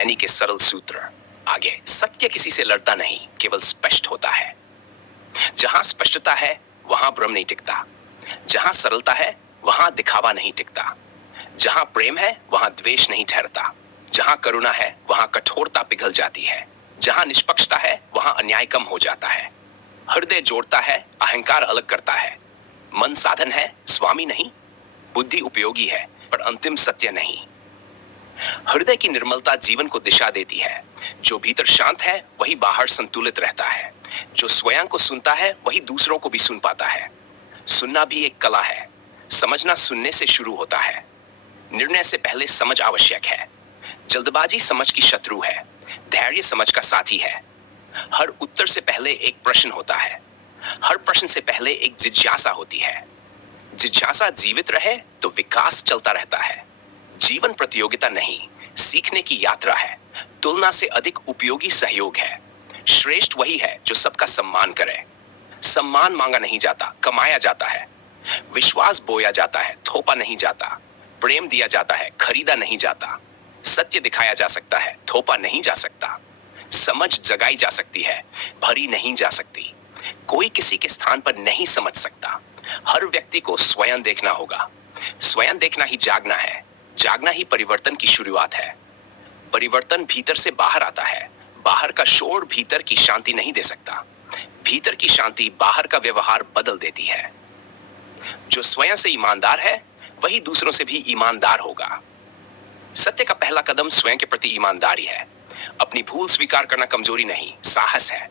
यानी कि सरल सूत्र। आगे, सत्य किसी से लड़ता नहीं, केवल स्पष्ट होता है। जहां स्पष्टता है वहां भ्रम नहीं टिकता। जहां सरलता है वहां दिखावा नहीं टिकता। जहां प्रेम है वहां द्वेष नहीं ठहरता। जहां करुणा है वहां कठोरता पिघल जाती है। जहां निष्पक्षता है वहां अन्याय कम हो जाता है। हृदय जोड़ता है, अहंकार अलग करता है। मन साधन है, स्वामी नहीं। बुद्धि उपयोगी है, पर अंतिम सत्य नहीं। हृदय की निर्मलता जीवन को दिशा देती है। जो भीतर शांत है वही बाहर संतुलित रहता है। जो स्वयं को सुनता है वही दूसरों को भी सुन पाता है। सुनना भी एक कला है। समझना सुनने से शुरू होता है। निर्णय से पहले समझ आवश्यक है। जल्दबाजी समझ की शत्रु है, धैर्य समझ का साथी है। हर उत्तर से पहले एक प्रश्न होता है। हर प्रश्न से पहले एक जिज्ञासा होती है। जिज्ञासा जीवित रहे तो विकास चलता रहता है। जीवन प्रतियोगिता नहीं, सीखने की यात्रा है। तुलना से अधिक उपयोगी सहयोग है। श्रेष्ठ वही है जो सबका सम्मान करे। सम्मान मांगा नहीं जाता, कमाया जाता है। विश्वास बोया जाता है, थोपा नहीं जाता। प्रेम दिया जाता है, खरीदा नहीं जाता। सत्य दिखाया जा सकता है, थोपा नहीं जा सकता। समझ जगाई जा सकती है, भरी नहीं जा सकती। कोई किसी के स्थान पर नहीं समझ सकता। हर व्यक्ति को स्वयं देखना होगा। स्वयं देखना ही जागना है। जागना ही परिवर्तन की शुरुआत है। परिवर्तन भीतर से बाहर आता है। बाहर का शोर भीतर की शांति नहीं दे सकता। भीतर की शांति बाहर का व्यवहार बदल देती है। जो स्वयं से ईमानदार है वही दूसरों से भी ईमानदार होगा। सत्य का पहला कदम स्वयं के प्रति ईमानदारी है। अपनी भूल स्वीकार करना कमजोरी नहीं, साहस है।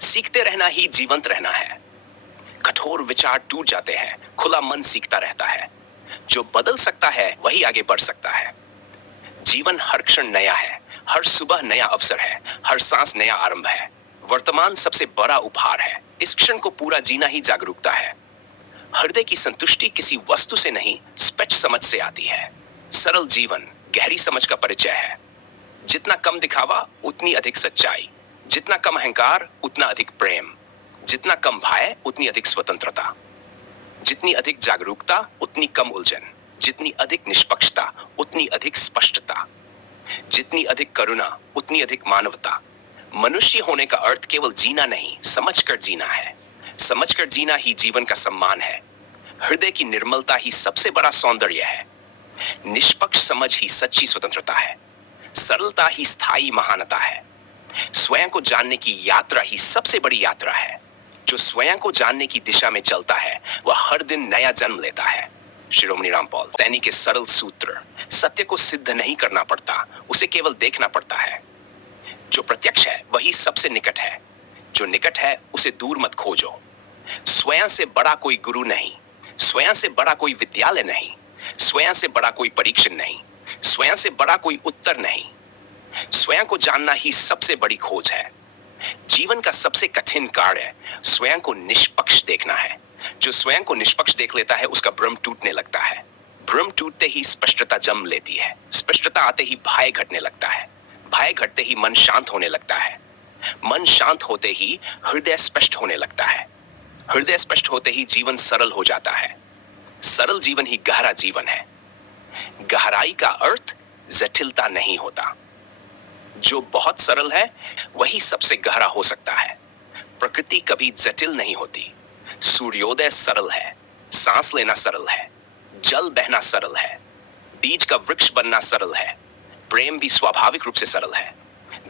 सीखते रहना ही जीवंत रहना है। कठोर विचार टूट जाते हैं, खुला मन सीखता रहता है। जो बदल सकता है वही आगे बढ़ सकता है। जीवन हर क्षण नया है। हर सुबह नया अवसर है। हर सांस नया आरंभ है। वर्तमान सबसे बड़ा उपहार है। इस क्षण को पूरा जीना ही जागरूकता है। हृदय की संतुष्टि किसी वस्तु से नहीं, स्पष्ट समझ से आती है। सरल जीवन गहरी समझ का परिचय है। जितना कम दिखावा उतनी अधिक सच्चाई। जितना कम अहंकार उतना अधिक प्रेम। जितना कम भय उतनी अधिक स्वतंत्रता। जितनी अधिक जागरूकता उतनी कम उलझन। जितनी अधिक निष्पक्षता उतनी अधिक स्पष्टता। जितनी अधिक करुणा उतनी अधिक मानवता। मनुष्य होने का अर्थ केवल जीना नहीं, समझकर जीना है। समझकर जीना ही जीवन का सम्मान है। हृदय की निर्मलता ही सबसे बड़ा सौंदर्य है। निष्पक्ष समझ ही सच्ची स्वतंत्रता है। सरलता ही स्थायी महानता है। स्वयं को जानने की यात्रा ही सबसे बड़ी यात्रा है। जो स्वयं को जानने की दिशा में चलता है वह हर दिन नया जन्म लेता है। शिरोमणि रामपाल सैनी के सरल सूत्र। सत्य को सिद्ध नहीं करना पड़ता, उसे केवल देखना पड़ता है। जो प्रत्यक्ष है वही सबसे निकट है। जो निकट है उसे दूर मत खोजो। स्वयं से बड़ा कोई गुरु नहीं। स्वयं से बड़ा कोई विद्यालय नहीं। स्वयं से बड़ा कोई परीक्षण नहीं। स्वयं से बड़ा कोई उत्तर नहीं। स्वयं को जानना ही सबसे बड़ी खोज है। जीवन का सबसे कठिन कार्य स्वयं को निष्पक्ष देखना है। जो स्वयं को निष्पक्ष देख लेता है उसका भ्रम टूटने लगता है। भ्रम टूटते ही स्पष्टता जन्म लेती है। स्पष्टता आते ही भय घटने लगता है। भय घटते ही मन शांत होने लगता है। मन शांत होते ही हृदय स्पष्ट होने लगता है। हृदय स्पष्ट होते ही जीवन सरल हो जाता है। सरल जीवन ही गहरा जीवन है। गहराई का अर्थ जटिलता नहीं होता। जो बहुत सरल है वही सबसे गहरा हो सकता है। प्रकृति कभी जटिल नहीं होती। सूर्योदय सरल है। सांस लेना सरल है। जल बहना सरल है। बीज का वृक्ष बनना सरल है। प्रेम भी स्वाभाविक रूप से सरल है।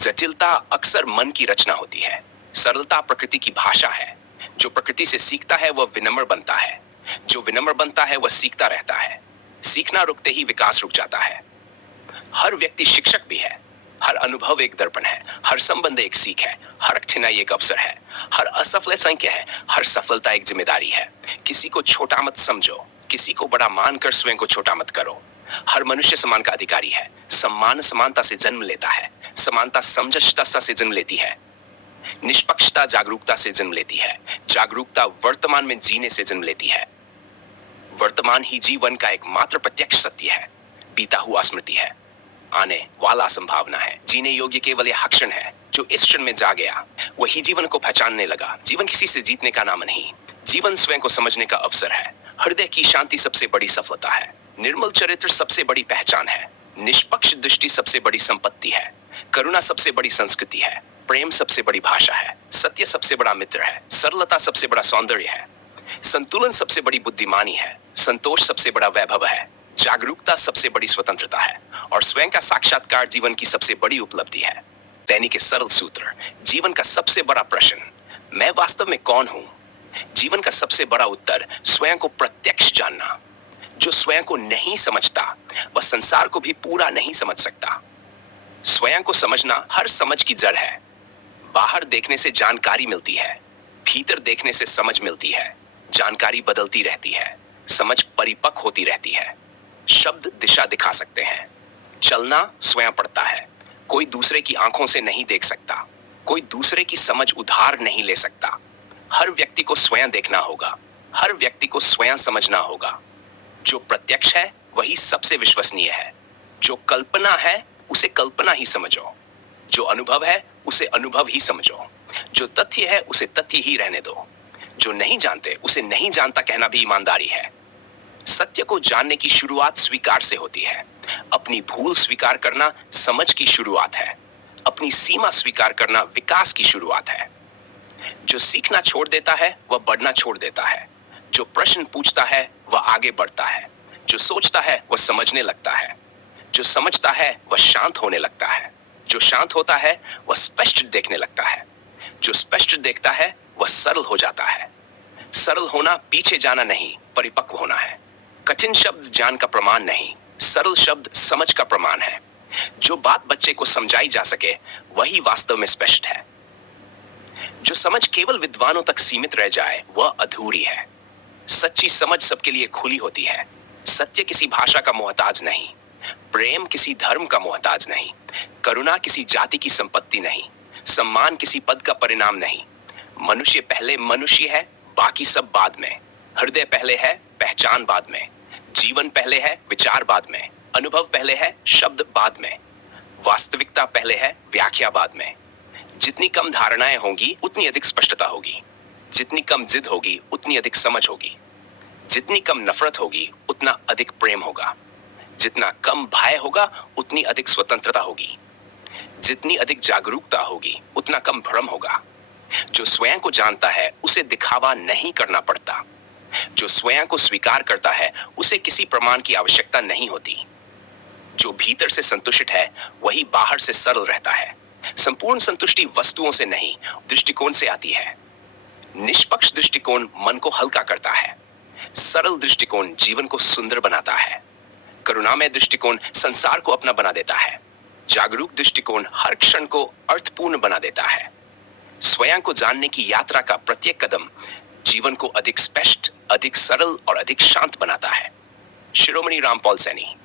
जटिलता अक्सर मन की रचना होती है। सरलता प्रकृति की भाषा है। जो प्रकृति से सीखता है वह विनम्र बनता है। जो विनम्र बनता है वह सीखता रहता है। सीखना रुकते ही विकास रुक जाता है। हर व्यक्ति शिक्षक भी है। हर अनुभव एक दर्पण है। हर संबंध एक सीख है। हर कठिनाई एक अवसर है। हर असफल संख्या है। हर सफलता एक जिम्मेदारी है। किसी को छोटा मत समझो। किसी को बड़ा मानकर स्वयं को छोटा मत करो। हर मनुष्य समान का अधिकारी है। सम्मान समानता से जन्म लेता है। समानता समंजसता से जन्म लेती है। निष्पक्षता जागरूकता से जन्म लेती है। जागरूकता वर्तमान में जीने से जन्म लेती है। वर्तमान ही जीवन का एकमात्र प्रत्यक्ष सत्य है। बीता हुआ स्मृति है। आने वाला संभावना है। जीने योग्य केवल यह क्षण है। जो इस क्षण में जा गया वही जीवन को पहचानने लगा। जीवन किसी से जीतने का नाम नहीं, जीवन स्वयं को समझने का अवसर है। हृदय की शांति सबसे बड़ी सफलता है। निर्मल चरित्र सबसे बड़ी पहचान है। निष्पक्ष दृष्टि सबसे बड़ी संपत्ति है। करुणा सबसे बड़ी संस्कृति है, प्रेम सबसे बड़ी भाषा है, सत्य सबसे बड़ा मित्र है, सरलता सबसे बड़ा सौंदर्य है, संतुलन सबसे बड़ी बुद्धिमानी है, संतोष सबसे बड़ा वैभव है, जागरूकता सबसे बड़ी स्वतंत्रता है और स्वयं का साक्षात्कार जीवन की सबसे बड़ी उपलब्धि है। दैनिक के सरल सूत्र, जीवन का सबसे बड़ा प्रश्न, मैं वास्तव में कौन हूं? जीवन का सबसे बड़ा उत्तर, स्वयं को प्रत्यक्ष जानना। जो स्वयं को नहीं समझता वह संसार को भी पूरा नहीं समझ सकता। स्वयं को समझना हर समझ की जड़ है। बाहर देखने से जानकारी मिलती है, भीतर देखने से समझ मिलती है। जानकारी बदलती रहती है, समझ परिपक्व होती रहती है। शब्द दिशा दिखा सकते हैं, चलना स्वयं पड़ता है। कोई दूसरे की आंखों से नहीं देख सकता, कोई दूसरे की समझ उधार नहीं ले सकता। हर व्यक्ति को स्वयं देखना होगा, हर व्यक्ति को स्वयं समझना होगा। जो प्रत्यक्ष है वही सबसे विश्वसनीय है। जो कल्पना है उसे कल्पना ही समझो, जो अनुभव है उसे अनुभव ही समझो, जो तथ्य है उसे तथ्य ही रहने दो। जो नहीं जानते उसे नहीं जानता कहना भी ईमानदारी है। सत्य को जानने की शुरुआत स्वीकार से होती है। अपनी भूल स्वीकार करना समझ की शुरुआत है। अपनी सीमा स्वीकार करना विकास की शुरुआत है। जो सीखना छोड़ देता है वह बढ़ना छोड़ देता है। जो प्रश्न पूछता है वह आगे बढ़ता है। जो सोचता है वह समझने लगता है। जो समझता है वह शांत होने लगता है। जो शांत होता है वह स्पष्ट देखने लगता है। जो स्पष्ट देखता है वह सरल हो जाता है। सरल होना पीछे जाना नहीं, परिपक्व होना है। कठिन शब्द ज्ञान का प्रमाण नहीं, सरल शब्द समझ का प्रमाण है। जो बात बच्चे को समझाई जा सके वही वास्तव में स्पष्ट है। जो समझ केवल विद्वानों तक सीमित रह जाए वह अधूरी है। सच्ची समझ सबके लिए खुली होती है। सत्य किसी भाषा का मोहताज नहीं, प्रेम किसी धर्म का मोहताज नहीं, करुणा किसी जाति की संपत्ति नहीं, सम्मान किसी पद का परिणाम नहीं। मनुष्य पहले मनुष्य है, बाकी सब बाद में। हृदय पहले है, पहचान बाद में। जीवन पहले है, विचार बाद में। अनुभव पहले है, शब्द बाद में। वास्तविकता पहले है, व्याख्या बाद में। जितनी कम धारणाएं होंगी उतनी अधिक स्पष्टता होगी। जितनी कम जिद होगी उतनी अधिक समझ होगी। जितनी कम नफरत होगी उतना अधिक प्रेम होगा। जितना कम भय होगा उतनी अधिक स्वतंत्रता होगी। जितनी अधिक जागरूकता होगी उतना कम भ्रम होगा। जो स्वयं को जानता है उसे दिखावा नहीं करना पड़ता। जो स्वयं को स्वीकार करता है उसे किसी प्रमाण की आवश्यकता नहीं होती। जो भीतर से संतुष्ट है वही बाहर से सरल रहता है। संपूर्ण संतुष्टि वस्तुओं से नहीं, दृष्टिकोण से आती है। निष्पक्ष दृष्टिकोण मन को हल्का करता है। सरल दृष्टिकोण जीवन को सुंदर बनाता है। करुणामय दृष्टिकोण संसार को अपना बना देता है। जागरूक दृष्टिकोण हर क्षण को अर्थपूर्ण बना देता है। स्वयं को जानने की यात्रा का प्रत्येक कदम जीवन को अधिक स्पष्ट, अधिक सरल और अधिक शांत बनाता है। शिरोमणि रामपाल सैनी।